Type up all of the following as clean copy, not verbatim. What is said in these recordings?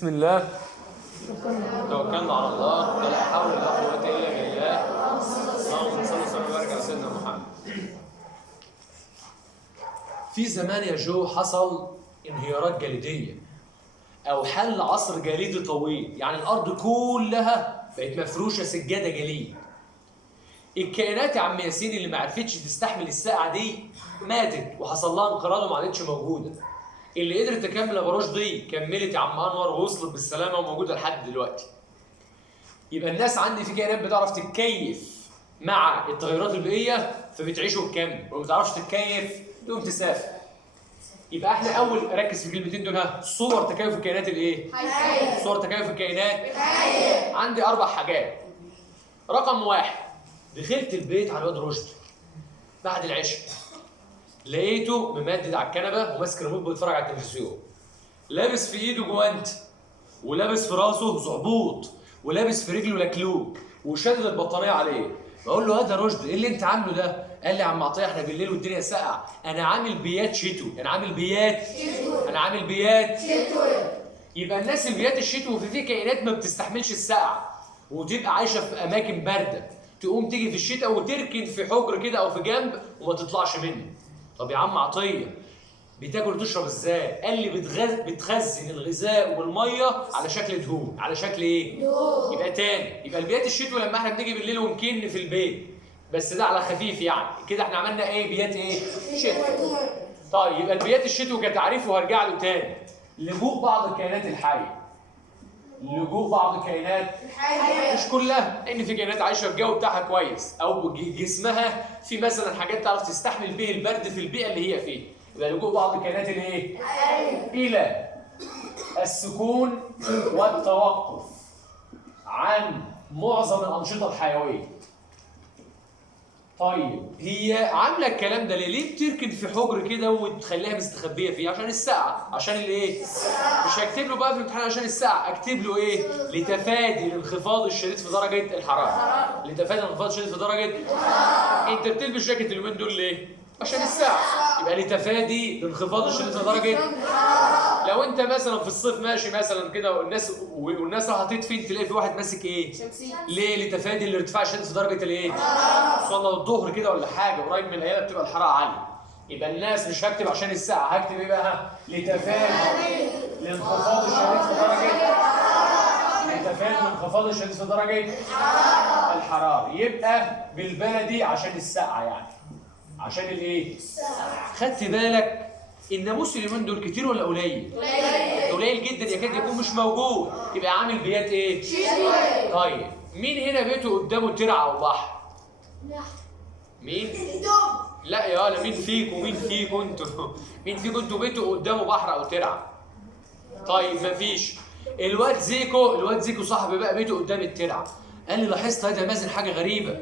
بسم الله توكلنا على الله ولا حول ولا قوة إلا بالله. اللهم صل وسلم وبارك على سيدنا محمد. في زمان يا جو حصل انهيارات جليدية أو حل عصر جليدي طويل، يعني الأرض كلها بقت مفروشة سجادة جليد. الكائنات يا عم ياسين اللي ما عرفتش تستحمل السقعة دي ماتت وحصل لها انقراض وما عادتش موجودة. اللي قدرت تكمل ابو رشدي كملت يا عم انور ووصلت بالسلامه وموجوده لحد دلوقتي. يبقى الناس عندي في كائنات بتعرف تتكيف مع التغيرات البيئيه فبتعيش وتكمل، وما بتعرفش تتكيف تقوم تسافر. يبقى احنا اول ركز في الكلمتين دول، صور تكيف الكائنات الايه؟ صور تكيف الكائنات. عندي 4 حاجات. رقم 1، دخلت البيت على الواد رشدي بعد العشاء، لقيته ممدد على الكنبه وماسك ريموت بيتفرج على التلفزيون، لابس في ايده جوانت ولابس في راسه زعبوط ولابس في رجله لكلوك وشادد البطانيه عليه. بقول له هذا رشدي ايه اللي انت عامله ده؟ قال لي يا عم عطيه احنا بالليل والدنيا ساقعه، انا عامل بيات شتوي. انا عامل بيات شتوي. يبقى الناس البيات الشتوي في كائنات ما بتستحملش السقعه وتبقى عايشه في اماكن بارده، تقوم تيجي في الشتاء وتركن في حجر كده او في جنب وما تطلعش منه. طب يا عم عطيه بتاكل وتشرب ازاي؟ قال لي بتخزن الغذاء والميه على شكل دهون. على شكل ايه؟ دهون. يبقى تاني، يبقى البيات الشتوي لما احنا بنيجي بالليل ونكن في البيت، بس ده على خفيف يعني كده احنا عملنا ايه؟ بيات ايه؟ شتوي. طيب يبقى البيات الشتوي كتعريف وهرجع له تاني. لجوء بعض الكائنات الحيه. لجوء بعض الكائنات مش كلها، لان في كائنات عايشه الجو بتاعها كويس او جسمها في مثلا حاجات تعرف تستحمل به البرد في البيئه اللي هي فيه. يبقى لجوء بعض الكائنات الايه؟ الى السكون والتوقف عن معظم الانشطه الحيويه. طيب هي عامله الكلام ده ليه بتركن في حجر كده وتخليها مستخبيه فيه؟ عشان السقعه. عشان الايه؟ مش هكتب له بقى في الامتحان عشان السقعه، اكتب له ايه؟ لتفادي الانخفاض الشديد في درجه الحراره. لتفادي الانخفاض الشديد في درجه الحراره. انت بتلبس جاكيت اليومين دول ليه؟ عشان السقعه. يبقى لتفادي الانخفاض الشديد في درجه. لو انت مثلا في الصيف ماشي مثلا كده والناس راح تدفن، تلاقي في واحد ماسك ايه؟ شمسيه. ليه؟ لتفادي الارتفاع الشديد في درجه الايه؟ صلى الظهر كده ولا حاجه قريب من الايام بتبقى الحراره عاليه. يبقى الناس مش هكتب عشان الساعه، هكتب ايه بقى؟ لتفادي الانخفاض الشديد في درجه. لتفادي الانخفاض الشديد في درجه الحراره. يبقى بالبلدي عشان الساعه يعني. عشان الايه؟ خدت بالك الناموس اليومين دول كتير ولا قليل؟ قليل جدا، يكاد يكون مش موجود. يبقى عامل بيات ايه؟ شتوي. طيب مين هنا بيته قدامه ترعه او بحر؟ مين؟ لا يا ولا، مين فيكم انتوا؟ مين فيكم انتوا بيته قدامه بحر او ترعه؟ طيب مفيش. الواد زيكو صاحبي بقى بيته قدام الترعه. قال لي لاحظت هذا مازن حاجه غريبه.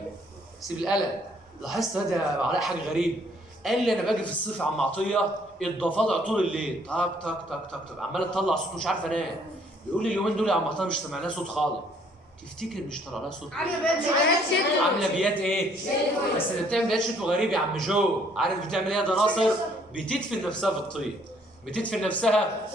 سيب القلم. لاحظت هذا على حاجه غريبه. قال لي انا باجي في الصيف يا عم عطيه الضفادع طول الليل تك تك تك تك تك عماله تطلع صوت مش عارف انام. بيقول لي اليومين دول يا عم عطيه مش سامع لها صوت خالص. تفتكر مش طالع لها صوت؟ عامله بيات ايه؟ بس اللي بتعمل بيات شتوي غريب يا عم جو. عارف بتعمل ايه ده ناصر؟ بتدفن نفسها في الطين. بتدفن نفسها.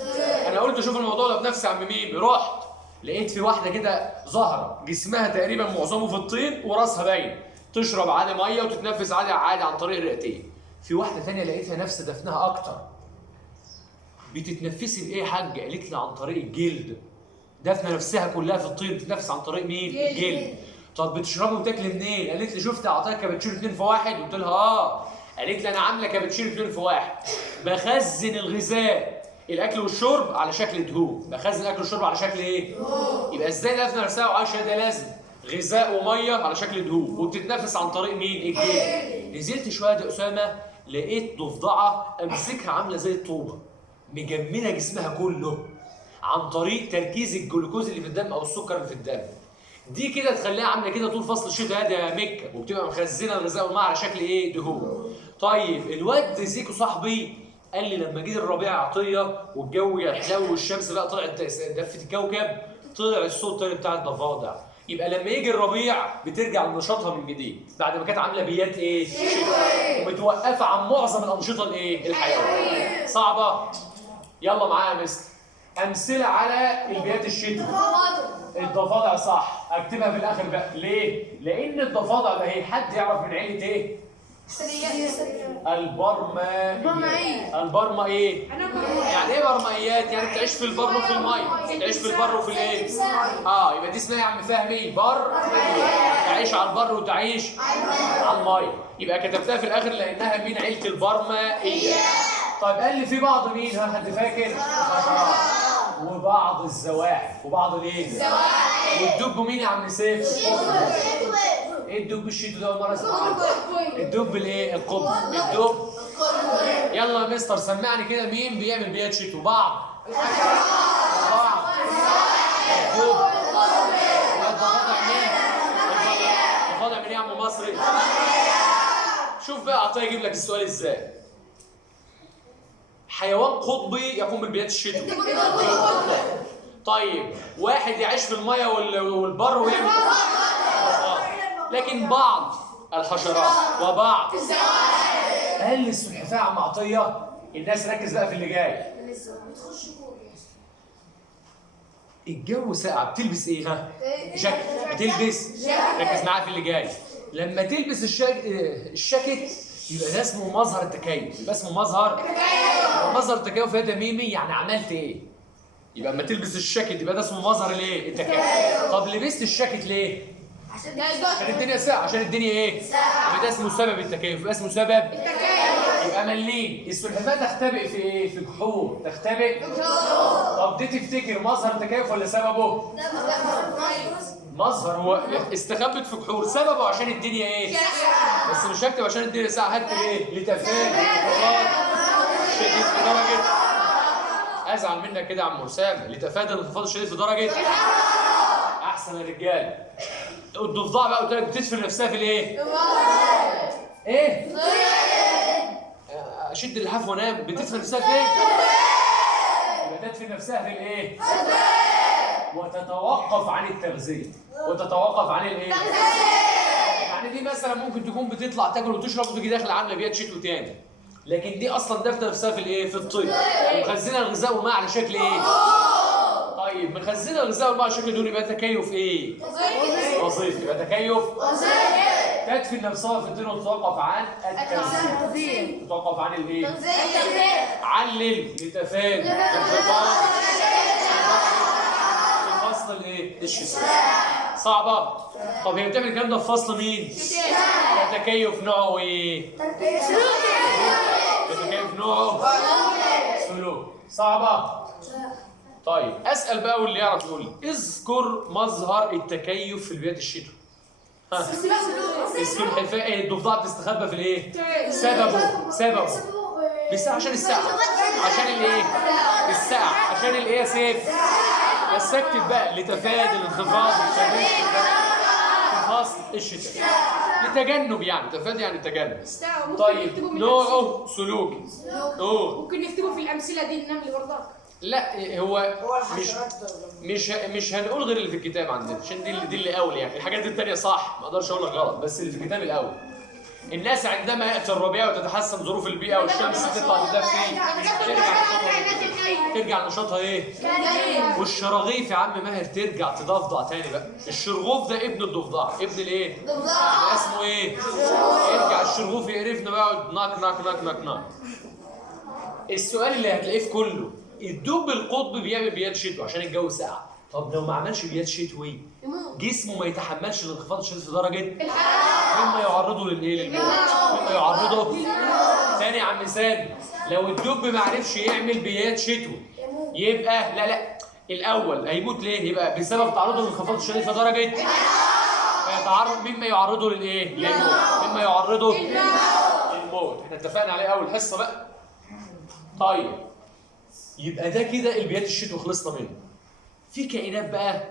انا قلت اشوف الموضوع ده بنفسي يا عم ميمي. رحت لقيت في واحده كده ظاهره جسمها تقريبا معظمه في الطين وراسها باين، تشرب عادي ميه وتتنفس عادي عن طريق الرئتين. في واحده ثانيه لقيتها نفس دفنها اكتر. بتتنفسي بايه يا حاجه؟ قالت لي عن طريق الجلد. دفنه نفسها كلها في الطين، بتتنفس عن طريق مين؟ الجلد. طب بتشربي وتاكلي منين؟ قالت لي شفت اعطاك كابتشينو 2 في 1. قلت لها اه. قالت لي انا عامله كابتشينو 2 في 1. بخزن الغذاء الاكل والشرب على شكل دهون. بخزن الاكل والشرب على شكل ايه؟ يبقى ازاي دفنه نفسها وعايشه؟ ده لازم غذاء وميه على شكل دهون وبتتنفس عن طريق مين؟ الجلد. نزلت شويه يا اسامه لقيت ضفدعه امسكها عامله زي الطوبه مجمنه جسمها كله عن طريق تركيز الجلوكوز اللي في الدم او السكر اللي في الدم. دي كده تخليها عامله كده طول فصل الشتاء هذا يا مكه، وبتبقى مخزنه الغذاء والماء على شكل ايه؟ دهون. طيب الواد زيكو صاحبي قال لي لما جه الربيع عطيه والجو يحلو والشمس بقى طلعت دفت الكوكب، طلع الصوت تاني بتاع الضفادع. يبقى لما يجي الربيع بترجع لنشاطها من جديد بعد ما كانت عامله بيات ايه؟ شتوي. ومتوقفه عن معظم الانشطه الايه؟ الحيويه. صعبه؟ يلا معايا يا مستر. امثله على البيات الشتوي. الضفادع صح، اكتبها في الاخر بقى. ليه؟ لان الضفادع ده هي حد يعرف من عيله ايه؟ البرمائيات. البرمائيات يعني ايه برمائيات؟ يعني بتعيش في البر وفي الميه، بتعيش في البر وفي الايه؟ يبقى دي اسمها يا عم فهمي تعيش على البر وتعيش على الميه. يبقى كتبتها في الاخر لانها من عيله البرمائيات. طيب قال لي في بعض مين؟ ها حد فاكر؟ وبعض الزواحف وبعض الايه؟ الزواحف. والدب مين يا عم سيف؟ ايه الدب الشتوي ده اول مره اسمعه؟ الدب الايه؟ القطب. الدب. يلا يا مستر سمعني كده مين بيعمل بيات شتوي؟ بعض. بعض. الدب. الضفادع مين؟ الضفادع مين يا عم مصري؟ شوف بقى عطيه يجيب لك السؤال ازاي. حيوان قطبي يقوم بالبيات الشتوي. طيب واحد يعيش في الميه والبر ويعمل لكن بعض الحشرات وبعض قال لي السلحفاة عم عطيه. الناس ركز بقى في اللي جاي. الجو ساقع بتلبس ايه؟ ها؟ جاكيت. بتلبس ركز معايا في اللي جاي. لما تلبس الشاكيت يبقى ده اسمه مظهر التكيف. يبقى اسمه مظهر التكيف. ده ميمي يعني عملت ايه؟ يبقى اما تلبس الشاكيت يبقى ده اسمه مظهر الايه؟ التكيف. طب لبست الشاكيت ليه؟ عشان الدنيا ساقعه. عشان الدنيا ايه؟ يبقى ده اسمه سبب التكيف. يبقى اسمه سبب التكيف. يبقى ملين. السلحفاه تختبئ في ايه؟ في جحور. تختبئ. طب دي تفتكر مظهر التكيف ولا سببه؟ مظهر. هو استخبت في جحور. سببه عشان الدنيا ايه؟ بس مش هكتب عشان الدنيا ساقعه، هكتب ايه؟ لتفادي الانخفاض الشديد في درجه. ازعل منك كده يا عم وسام. لتفادي الانخفاض الشديد في درجه. احسن يا رجاله. الضفدع بقى قلت لك بتدفن نفسها في الايه؟ ايه؟ اشد اللحاف وانام. بتدفن نفسها فين؟ يبقى تدفن نفسها في الايه؟ وتتوقف عن التغذيه. وتتوقف عن الايه؟ يعني دي مثلا ممكن تكون بتطلع تاكل وتشرب وتيجي داخله عامله بيات شتوي تاني. لكن دي اصلا دافنه نفسها في الايه؟ في الطين. ومخزنه الغذاء والماء على شكل ايه؟ طيب مخزنه الغذاء والماء على شكل دول يبقى تكيف ايه؟ وظيفي. يبقى تكيف وظيفي. تدفن نفسها في الطين وتتوقف عن التغذيه. تتوقف عن الايه؟ علل لتفادي الانخفاض في فصل الايه؟ الشتاء. صعبه. طب هي بتعمل الكلام ده في فصل مين؟ التكيف نوعه ايه؟ التكيف نوعه سلوك. صعبه. طيب اسال بقى واللي يعرف يقول لي اذكر مظهر التكيف في البيات الشتوي. السلحفاه ايه؟ الضفدع بتستخبى في الايه؟ سببه بس عشان السقعه. عشان الايه؟ السقعه. عشان الايه يا سيف؟ بس اكتب بقى لتفادي الانخفاض الشديد في فصل الشتاء. لتجنب يعني. تفادي يعني تجنب. طيب نوعه سلوكي. ممكن نكتبه في الامثله دي النمل برضك. لا هو مش هنقول غير اللي في الكتاب عندنا عشان دي اللي اولى. يعني الحاجات التانية صح ما اقدرش اقول لك غلط، بس اللي في الكتاب الاول. الناس عندما ياتي الربيع وتتحسن ظروف البيئه والشمس تطلع تدفي ترجع نشاطها ايه؟ والشراغيف يا عم ماهر ترجع تضفدع تاني بقى. الشرغوف ده ابن الضفدع. ابن الايه؟ يبقى اسمه ايه؟ يرجع الشرغوف يقرفنا بقى يقعد ناك ناك ناك ناك ناك. السؤال اللي هتلاقيه في كله الدب القطبي بيعمل بيات شتوي عشان الجو ساقع. طب لو ما عملش بيات شتوي جسمه ما يتحملش الانخفاض الشديد في درجه مما يعرضه للايه؟ للموت. مما يعرضه ثاني يا عم سامي. لو الدب ما عرفش يعمل بيات شتوي يبقى لا الاول هيموت. ليه؟ يبقى بسبب تعرضه للانخفاض الشديد في درجه فيتعرض مما يعرضه للايه؟ للموت. مما يعرضه للموت. احنا اتفقنا عليه اول حصه بقى. طيب يبقى ده كده البيات الشتوي خلصنا منه. في كائنات بقى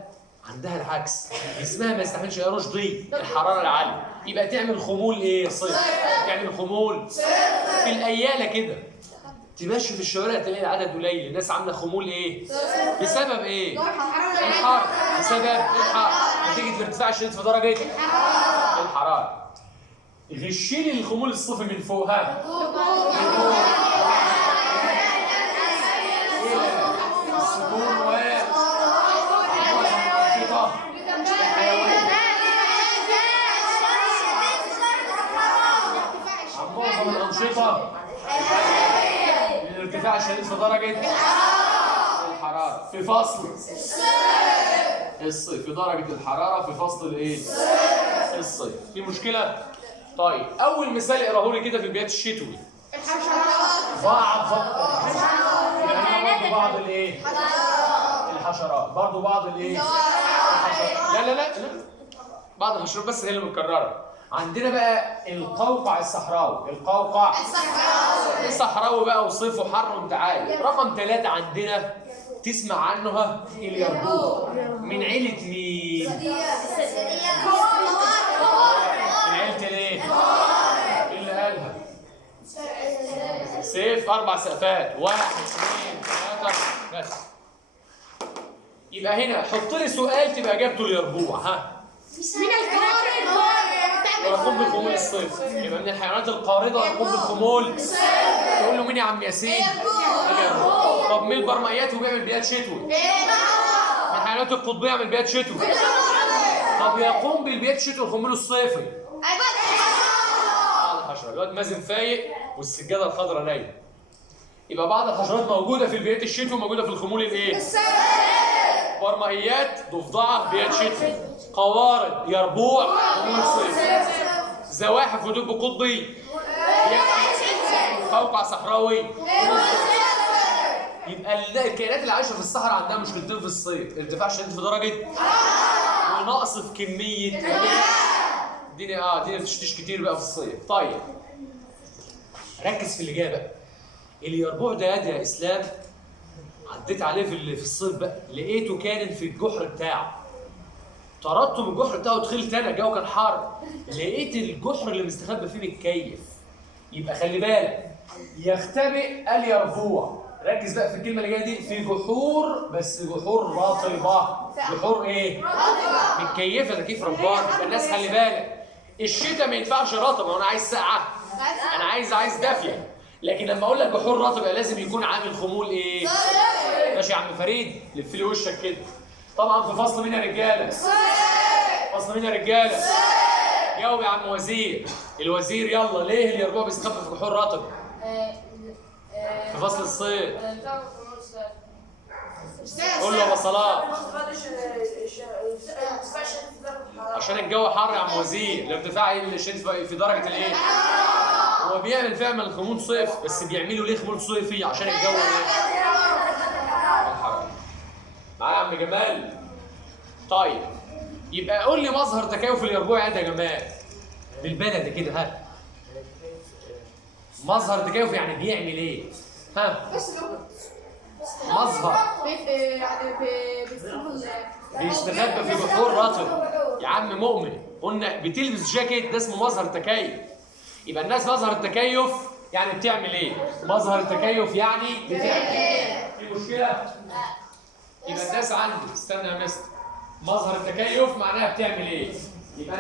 عندها العكس. جسمها ما يستحملش يا رشدي الحراره العاليه. يبقى تعمل خمول ايه؟ صفر. تعمل خمول في الاياله كده. تمشي في الشوارع تلاقي العدد قليل. الناس عامله خمول ايه؟ بسبب ايه؟ الحر. بسبب الحر نتيجه الارتفاع الشديد في درجه الحراره. غشي لي الخمول الصفي من فوق. ها النجوم والأنشطة الحيوية. عن معظم الأنشطة من الارتفاع الشديد في درجة الحرارة في فصل الصيف، في درجة الحرارة في فصل الإيه؟ الصيف. في مشكلة؟ طيب أول مثال اقراه لي كده في البيات الشتوي. يعني بعض الإيه؟ الحشرات، برضه بعض الإيه؟ الحشرات. لا بعض الحشرات بس هي اللي متكررة. عندنا بقى القوقع الصحراوي، القوقع الصحراوي بقى وصيفه حر وانتعالي. رقم 3 عندنا تسمع عنه اليربوع. من عيلة مين؟ من عيلة الايه؟ ايه اللي قالها؟ سيف 4 سقفات، 1 2 3 بس. يبقى هنا حط لي سؤال تبقى اجابته اليربوع. ها؟ من القارد يقوم بخمول الصيف. يبقى من الحيوانات القاردة يقوم بخمول الصيف. تقول له مين يا عم ياسين؟ اليربوع. طب مين البرميات وبيعمل بيات شتوي؟ من الحيوانات القطبية يعمل بيات شتوي. طب يقوم بالبيات الشتوي الخمول الصيفي؟ الحشرات. الواد مازن فايق والسجادة الخضراء نايمة. يبقى بعض الحشرات موجودة في البيات الشتوي وموجودة في الخمول الايه؟ برمائيات ضفدعة بيات شتوي، قوارض يربوع خمول الصيف، زواحف ودب قطبي، قوقع صحراوي. يبقى الكائنات اللي عايشه في الصحراء عندها مشكلتين في الصيف، ارتفاع شديد في درجه ونقص في كميه الدنيا بتشتيش كتير بقى في الصيف. طيب ركز في الاجابه. اليربوع ده يا اسلام عديت عليه في الصيف بقى، لقيته كان في الجحر بتاعه. طردته من الجحر بتاعه ودخلت انا، الجو كان حر، لقيت الجحر اللي مستخبى فيه متكيف. يبقى خلي بالك، يختبئ اليربوع. ركز بقى في الكلمه اللي جايه دي، في جحور، بس جحور رطبه. جحور ايه؟ متكيفه تكييف رباني. يبقى الناس خلي بالك، الشتاء ما ينفعش رطبه، وانا عايز ساقعه، انا عايز دافيه. لكن لما اقول لك جحور رطبه لازم يكون عامل خمول ايه؟ ماشي يا عم فريد، لف لي وشك كده. طبعا في فصل مين يا رجاله؟ فصل مين يا رجاله؟ جاوب يا عم وزير. الوزير يلا. ليه اليربوع بيستخبى في جحور رطب؟ في فصل الصيف. قول له يا ابو صلاح. عشان الجو حر يا عم وزير، الارتفاع الشديد في درجه الايه؟ هو بيعمل فعلا خمول صيف، بس بيعملوا ليه خمول صيفي؟ عشان الجو ايه؟ معايا يا عم جمال؟ طيب يبقى قول لي مظهر تكيف اليربوع يا جمال بالبلد كده. ها؟ مظهر تكيف يعني بيعمل ايه؟ ها؟ مظهر بيستخبى في جحور رطب. يا عم مؤمن قلنا بتلبس جاكيت، ده اسمه مظهر تكيف. يبقى الناس مظهر التكيف يعني بتعمل ايه؟ مظهر التكيف يعني بتعمل ايه؟ في مشكلة؟ يبقى الناس عندي، استنى يا مستر، مظهر التكيف معناها بتعمل ايه؟ يبقى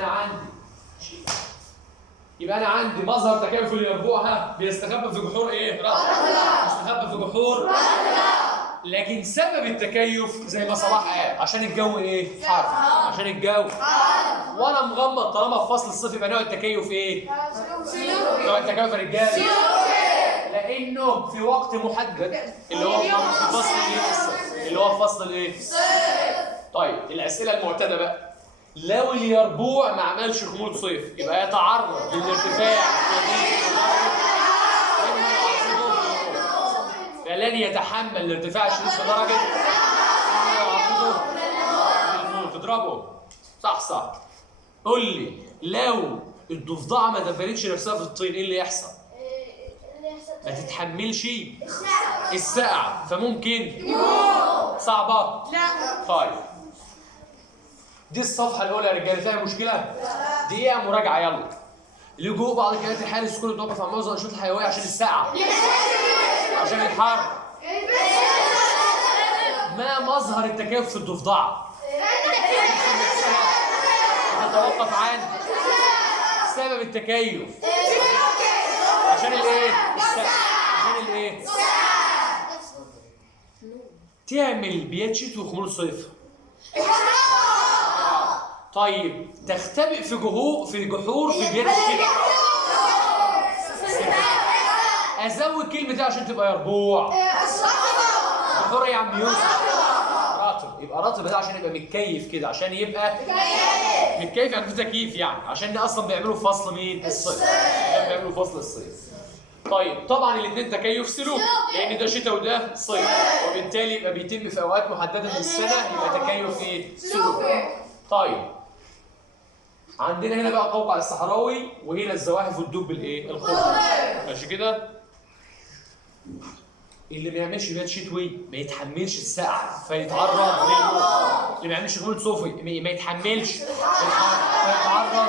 انا عندي مظهر تكيف اليربوع بيستخبى في جحور ايه؟ بيستخبى في جحور. لكن سبب التكيف زي ما صلاح قال عشان الجو ايه؟ حر. عشان الجو وانا مغمض. طالما في فصل الصيف يبقى نوع التكيف ايه؟ نوع التكيف يا رجاله لانه في وقت محدد اللي هو في فصل الايه؟ اللي هو في فصل الايه؟ طيب الاسئله المعتاده بقى، لو اليربوع ما عملش خمول صيف يبقى يتعرض للارتفاع فلن يتحمل الارتفاع الشديد في درجه الموت. تضربه صح. قول لي لو الضفدعه ما دفنتش نفسها في الطين ايه اللي يحصل؟ ما تتحملش السقعه فممكن صعبه. لا. طيب دي الصفحه الاولى يا رجاله، فيها مشكله؟ دقيقه مراجعه يلا. لجوء بعض الكائنات الحيه للسكون توقف عن معظم الانشطه الحيويه عشان السقعه، عشان الحر. ما مظهر التكيف في الضفدعه؟ تتوقف عن سبب التكيف عشان الايه؟ السقعه. عشان الايه؟ تعمل بيات شتوي وخمول صيف. طيب تختبئ في جحور في بيات الشتاء. ازود كلمه دي عشان تبقى يربوع. جحور إيه يا عم يوسف؟ رطب. يبقى رطب ده عشان يبقى متكيف كده، عشان يبقى متكيف يعني في تكييف، يعني عشان ده اصلا بيعملوا في فصل مين؟ الصيف. بيعملوا في فصل الصيف. طيب طبعا الاثنين تكيف سلوك، لان ده شتاء وده صيف، وبالتالي يبقى بيتم في اوقات محدده من السنه، يبقى تكيف ايه؟ سلوك. طيب عندنا هنا بقى قوقع الصحراوي، وهنا الزواحف والدب الايه؟ القطبي. ماشي كده؟ اللي ما يعملش بيات شتوي ما يتحملش السقعه فيتعرض للموت. اللي ما يعملش خمول صوفي ما يتحملش فيتعرض.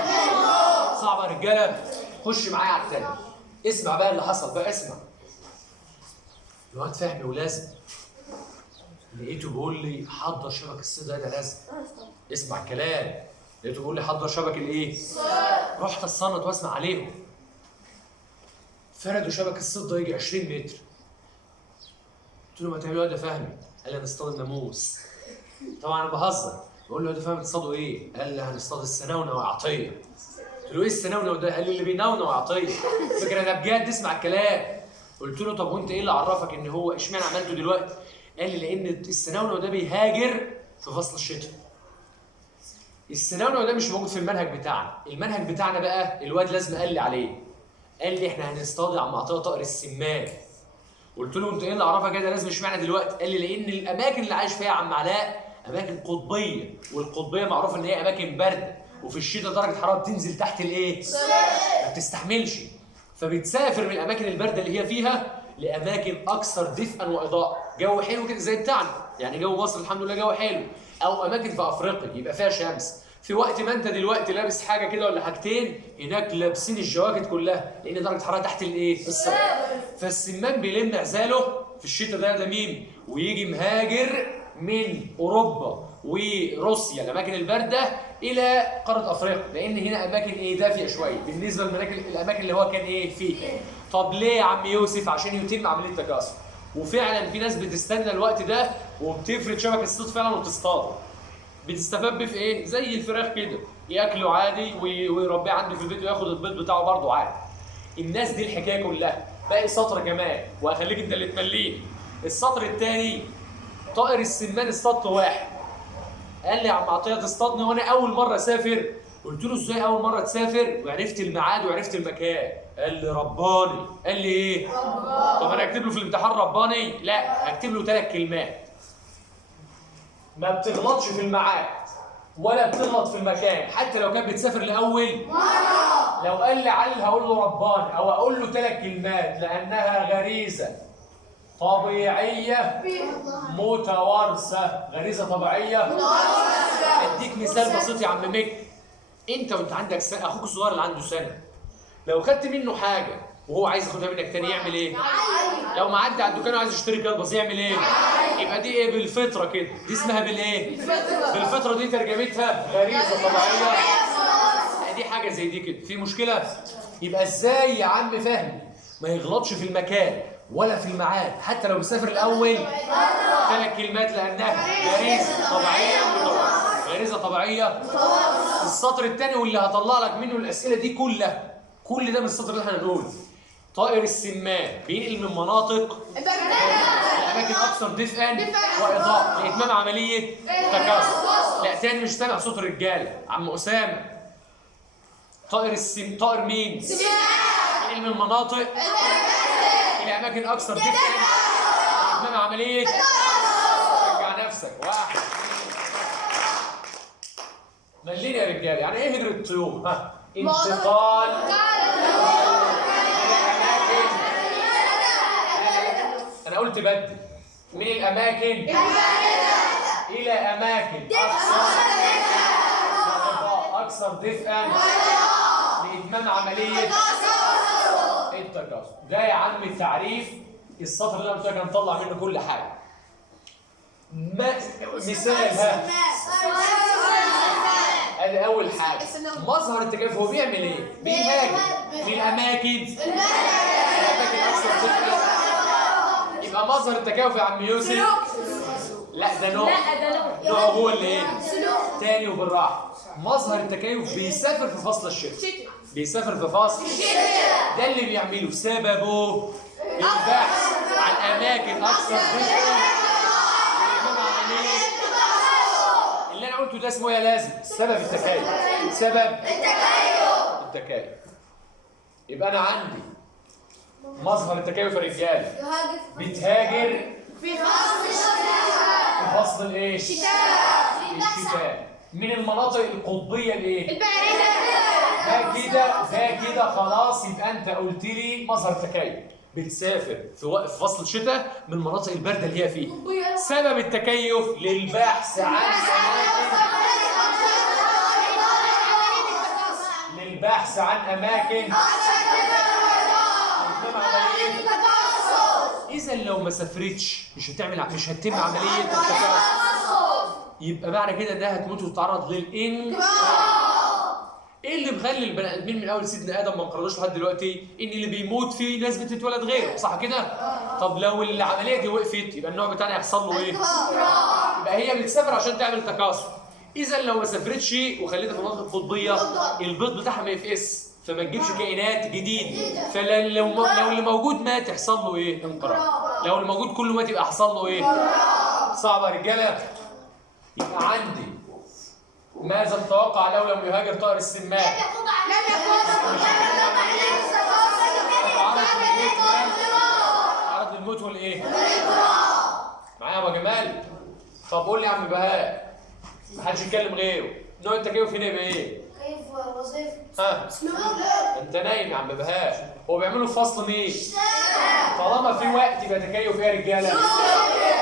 صعبه يا رجاله. خش معايا على التاني. اسمع بقى اللي حصل بقى، اسمع. الواد فهمي ولازم لقيته بيقول لي حضر شبك الصيد ده لازم. اسمع الكلام. لقيته بيقول لي حضر شبك الايه؟ رحت اتصنت واسمع عليهم. فردوا شبك الصيد ده يجي 20 متر. قلت له ما تعملوا يا فهمي؟ قال لي هنصطاد الناموس. طبعا انا بهزر. بقول له يا فهمي تصطادوا ايه؟ قال لي هنصطاد السناونه وعطيه. قلت له ايه السناونه وده؟ قال لي اللي بيناونه وعطيه. فكره انا بجد اسمع الكلام. قلت له طب وانت ايه اللي عرفك ان هو اشمعنى عملته دلوقتي؟ قال لي لان السناونه وده بيهاجر في فصل الشتاء. السناونه وده مش موجود في المنهج بتاعنا، المنهج بتاعنا بقى الواد لازم قال لي عليه. قال لي احنا هنصطاد يا عم عطيه طائر السمان. قلت له انت ايه اللي عرفك كده لازم اشمعنى دلوقتي؟ قال لي لان الاماكن اللي عايش فيها يا عم علاء اماكن قطبيه، والقطبيه معروف ان هي اماكن بارده، وفي الشتاء درجه الحراره بتنزل تحت الايه؟ ما بتستحملش. فبتسافر من الاماكن البارده اللي هي فيها لاماكن اكثر دفئا واضاءه، جو حلو كده زي بتاعنا، يعني جو مصر الحمد لله جو حلو، او اماكن في افريقيا يبقى فيها شمس. في وقت ما انت دلوقتي لابس حاجه كده ولا حاجتين، هناك لابسين الجواكت كلها لان درجه الحراره تحت الايه؟ الصفر. فالسمان بيلم عزاله في الشتاء ده مين؟ ويجي مهاجر من اوروبا وروسيا الاماكن البارده الى قاره افريقيا، لان هنا اماكن ايه؟ دافيه شويه بالنسبه للاماكن اللي هو كان ايه؟ فيه. طب ليه يا عم يوسف؟ عشان يتم عمليه تكاثر. وفعلا في ناس بتستنى الوقت ده وبتفرد شبكه الصيد فعلا وتصطاد. بتستفاد بيه في ايه؟ زي الفراخ كده، ياكله عادي ويربيه عنده في البيت وياخد البيض بتاعه برضه عادي. الناس دي الحكايه كلها. باقي سطر كمان وهخليك انت اللي تمليه. السطر الثاني طائر السمان اصطادت واحد. قال لي يا عم عطيه تصطادني وانا اول مره اسافر. قلت له ازاي اول مره تسافر وعرفت الميعاد وعرفت المكان؟ قال لي رباني. قال لي ايه؟ رباني. طب انا اكتب له في الامتحان رباني؟ لا، هكتب له 3 كلمات. ما بتغلطش في الميعاد ولا بتغلط في المكان، حتى لو كانت بتسافر لاول مره. لو قال لي علي هقول له رباني، او اقول له 3 كلمات لانها غريزه طبيعيه متوارثه. غريزه طبيعيه متوارثه. اديك مثال بسيط يا عم ميك. انت وانت عندك اخوك الصغير اللي عنده سنه، لو خدت منه حاجه وهو عايز ياخدها منك تاني يعمل ايه؟ لو معدي على الدكان وعايز يشتري كلبس يعمل ايه؟ يبقى دي ايه؟ بالفطره كده. دي اسمها بالايه؟ بالفطره. دي ترجمتها غريزه طبيعيه. دي حاجه زي دي كده. في مشكله؟ يبقى ازاي يا عم فهمي ما يغلطش في المكان ولا في الميعاد حتى لو بيسافر الاول؟ 3 كلمات لانها غريزه طبيعيه متوارثه. غريزه طبيعيه متوارثه. السطر الثاني واللي هطلع لك منه الاسئله دي كلها، كل ده من السطر اللي احنا هنقوله. طائر السمان بينقل من مناطق لاماكن اكثر دفئا واضاءه لاتمام عمليه تكاثر. لا تاني مش سامع صوت الرجاله عم اسامه. طائر مين؟ بينقل من مناطق الى اماكن اكثر دفئا لاتمام عمليه رجع نفسك. 1 ملينا يا رجاله. يعني ايه هجره الطيور؟ ها؟ انتقال أنا قلت بدل من الأماكن إلى أماكن أكثر دفئا لإتمام عملية التكاثر. ده يا عم التعريف. السطر اللي أنا قلت لك هنطلع منه كل حاجة. مثال ها؟ ادي اول حاجه. مظهر التكيف هو بيعمل ايه؟ بيهاجر من الاماكن اكثر دفئا. يبقى مظهر التكيف يا عم يوسف لا ده نوع. لا ده لون. نوع هو اللي ايه؟ سلوك. تاني وبالراحه. مظهر التكيف بيسافر في فصل الشتاء. شتاء. بيسافر في فصل الشتاء. ده اللي بيعمله سببه البحث عن اماكن اكثر دفئا. اللي انا قلته ده اسمه يا لازم سبب التكيف. سبب التكيف. يبقى انا عندي مظهر التكيف يا رجاله بتهاجر في فصل الشتاء. في فصل الايه؟ الشتاء. من المناطق القطبيه لايه؟ الباردة. ده كده خلاص. يبقى انت قلت لي مظهر التكيف بتسافر في فصل الشتاء من المناطق البارده اللي هي فيه. سبب التكيف للبحث عن اماكن اذا لو ما سافرتش مش هتتم عمليه التكاثر. يبقى معنى كده ده هتموت وتتعرض ايه اللي مخلي البني ادمين من اول سيدنا ادم ما انقرضوش لحد دلوقتي؟ ان اللي بيموت فيه ناس بتتولد غيره، صح كده؟ طب لو العمليه دي وقفت يبقى النوع بتاعنا يحصل له ايه؟ يبقى هي بتسافر عشان تعمل تكاثر. اذا لو ما سافرتش وخليتها في المناطق القطبيه البيض بتاعها ما يفقس، فما تجيبش كائنات جديده. فلو اللي موجود مات يحصل له ايه؟ انقراض. لو الموجود كله مات يبقى حصل له ايه؟ صعبه يا رجاله. يبقى عندي ماذا تتوقع لو لم يهاجر طائر السمان؟ عرض للموت والايه؟ معايا يا ابو جمال؟ طب قول لي يا عم بهاء، محدش يتكلم غيره، نوع التكيف هنا يبقى ايه؟ كيف وظيفة ها؟ انت نايم يا عم بهاء. هو بيعملوا في فصل مين؟ طالما في وقت يبقى تكيف ايه يا رجاله؟